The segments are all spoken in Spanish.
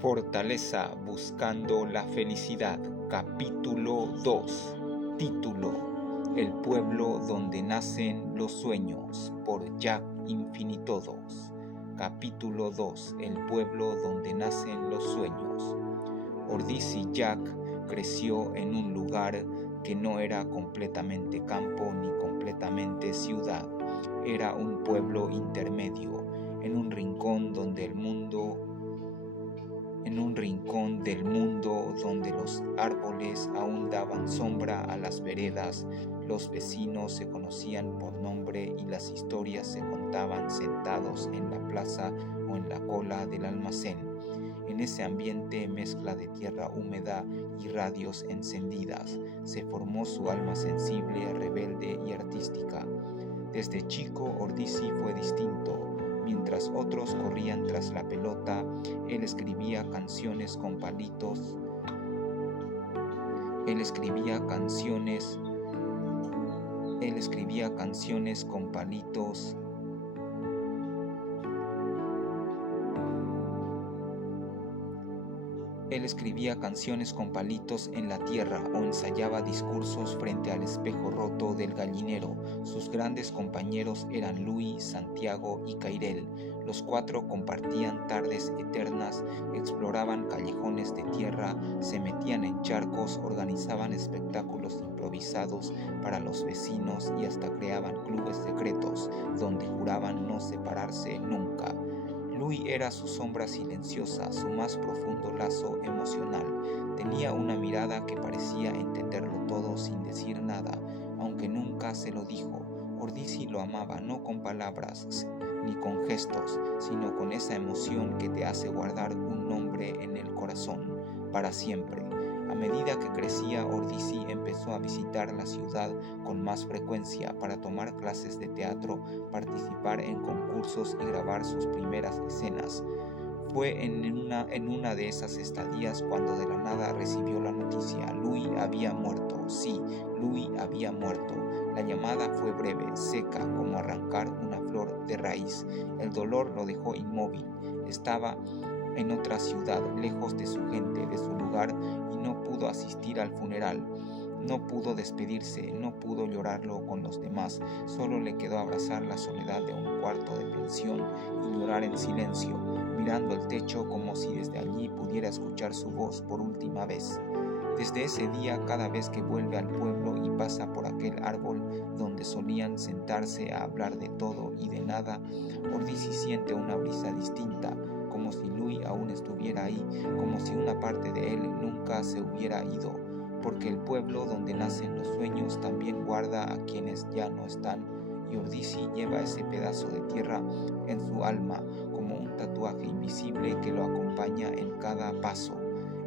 Fortaleza buscando la felicidad, capítulo 2, título: El pueblo donde nacen los sueños, por Jack Infinitodos. Capítulo 2, El pueblo donde nacen los sueños. Ordisi Jack creció en un lugar que no era completamente campo ni completamente ciudad. Era un pueblo intermedio, en un rincón del mundo donde los árboles aún daban sombra a las veredas, los vecinos se conocían por nombre y las historias se contaban sentados en la plaza o en la cola del almacén. En ese ambiente, mezcla de tierra húmeda y radios encendidas, se formó su alma sensible, rebelde y artística. Desde chico, Ordisi fue distinto. Mientras otros corrían tras la pelota, él escribía canciones con palitos. Él escribía canciones con palitos. Él escribía canciones con palitos en la tierra o ensayaba discursos frente al espejo roto del gallinero. Sus grandes compañeros eran Louis, Santiago y Cairel. Los cuatro compartían tardes eternas, exploraban callejones de tierra, se metían en charcos, organizaban espectáculos improvisados para los vecinos y hasta creaban clubes secretos donde juraban no separarse nunca. Louis era su sombra silenciosa, su más profundo lazo emocional. Tenía una mirada que parecía entenderlo todo sin decir nada, aunque nunca se lo dijo. Ordisi lo amaba no con palabras ni con gestos, sino con esa emoción que te hace guardar un nombre en el corazón para siempre. A medida que crecía, Ordisi empezó a visitar la ciudad con más frecuencia para tomar clases de teatro, participar en concursos y grabar sus primeras escenas. Fue en una de esas estadías cuando de la nada recibió la noticia: Louis había muerto. Sí, Louis había muerto. La llamada fue breve, seca, como arrancar una flor de raíz. El dolor lo dejó inmóvil. Estaba en otra ciudad, lejos de su gente, de su lugar, y no pudo asistir al funeral. No pudo despedirse, no pudo llorarlo con los demás. Solo le quedó abrazar la soledad de un cuarto de pensión y llorar en silencio, mirando el techo como si desde allí pudiera escuchar su voz por última vez. Desde ese día, cada vez que vuelve al pueblo y pasa por aquel árbol donde solían sentarse a hablar de todo y de nada, Ordisi siente una brisa distinta, como si Louis aún estuviera ahí, como si una parte de él nunca se hubiera ido, porque el pueblo donde nacen los sueños también guarda a quienes ya no están, y Ordisi lleva ese pedazo de tierra en su alma como un tatuaje invisible que lo acompaña en cada paso.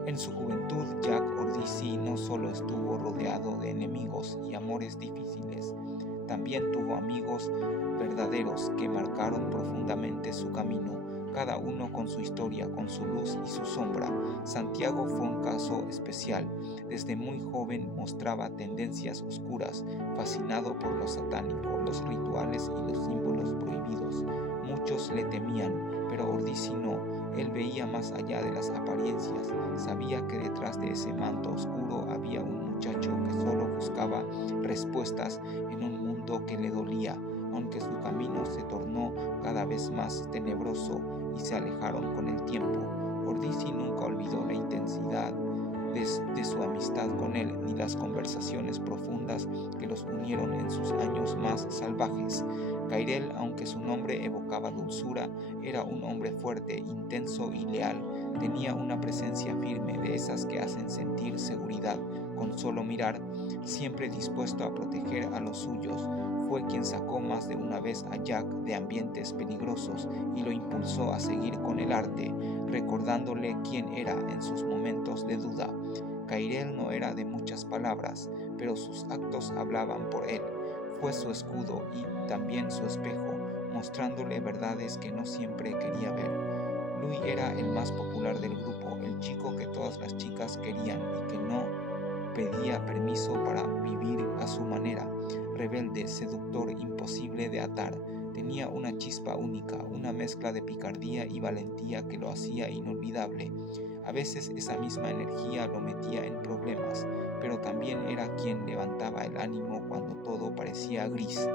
En su juventud, Jack Ordisi no solo estuvo rodeado de enemigos y amores difíciles, también tuvo amigos verdaderos que marcaron profundamente su camino, cada uno con su historia, con su luz y su sombra. Santiago fue un caso especial. Desde muy joven mostraba tendencias oscuras, fascinado por lo satánico, los rituales y los símbolos prohibidos. Muchos le temían, pero Ordisi no. Él veía más allá de las apariencias. Sabía que detrás de ese manto oscuro había un muchacho que solo buscaba respuestas en un mundo que le dolía. Aunque su camino se tornó cada vez más tenebroso y se alejaron con el tiempo, Ordisi nunca olvidó la intensidad de su amistad con él, ni las conversaciones profundas que los unieron en sus años más salvajes. Cairel, aunque su nombre evocaba dulzura, era un hombre fuerte, intenso y leal. Tenía una presencia firme, de esas que hacen sentir seguridad con solo mirar, siempre dispuesto a proteger a los suyos. Fue quien sacó más de una vez a Jack de ambientes peligrosos y lo impulsó a seguir con el arte, recordándole quién era en sus momentos de duda. Cairel no era de muchas palabras, pero sus actos hablaban por él. Fue su escudo y también su espejo, mostrándole verdades que no siempre quería ver. Louis era el más popular del grupo, el chico que todas las chicas querían y que no pedía permiso para vivir a su manera. Rebelde, seductor, imposible de atar. Tenía una chispa única, una mezcla de picardía y valentía que lo hacía inolvidable. A veces esa misma energía lo metía en problemas, pero también era quien levantaba el ánimo cuando todo parecía gris.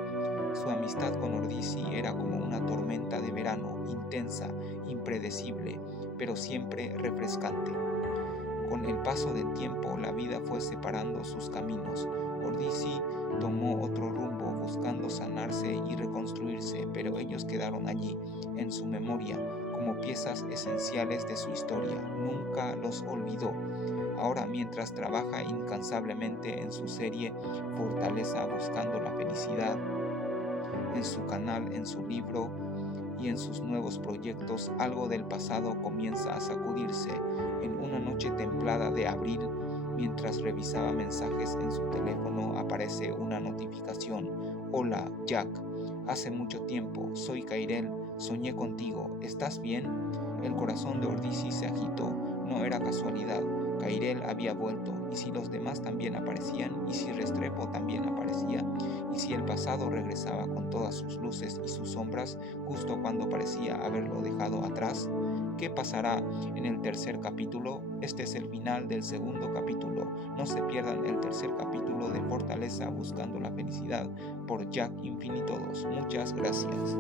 Su amistad con Ordisi era como una tormenta de verano, intensa, impredecible, pero siempre refrescante. Con el paso del tiempo, la vida fue separando sus caminos. Ordisi tomó otro rumbo, buscando sanarse y reconstruirse, pero ellos quedaron allí, en su memoria, como piezas esenciales de su historia. Nunca los olvidó. Ahora, mientras trabaja incansablemente en su serie Fortaleza buscando la felicidad, en su canal, en su libro y en sus nuevos proyectos, algo del pasado comienza a sacudirse. En una noche templada de abril, mientras revisaba mensajes en su teléfono, aparece una notificación. Hola, Jack. Hace mucho tiempo. Soy Kairel. Soñé contigo. ¿Estás bien? El corazón de Ordisi se agitó. No era casualidad. Kairel había vuelto. ¿Y si los demás también aparecían? ¿Y si Restrepo también aparecía? ¿Y si el pasado regresaba con todas sus luces y sus sombras justo cuando parecía haberlo dejado atrás? ¿Qué pasará en el tercer capítulo? Este es el final del segundo capítulo. No se pierdan el tercer capítulo de Fortaleza buscando la felicidad por Jack Infinitodos. Muchas gracias.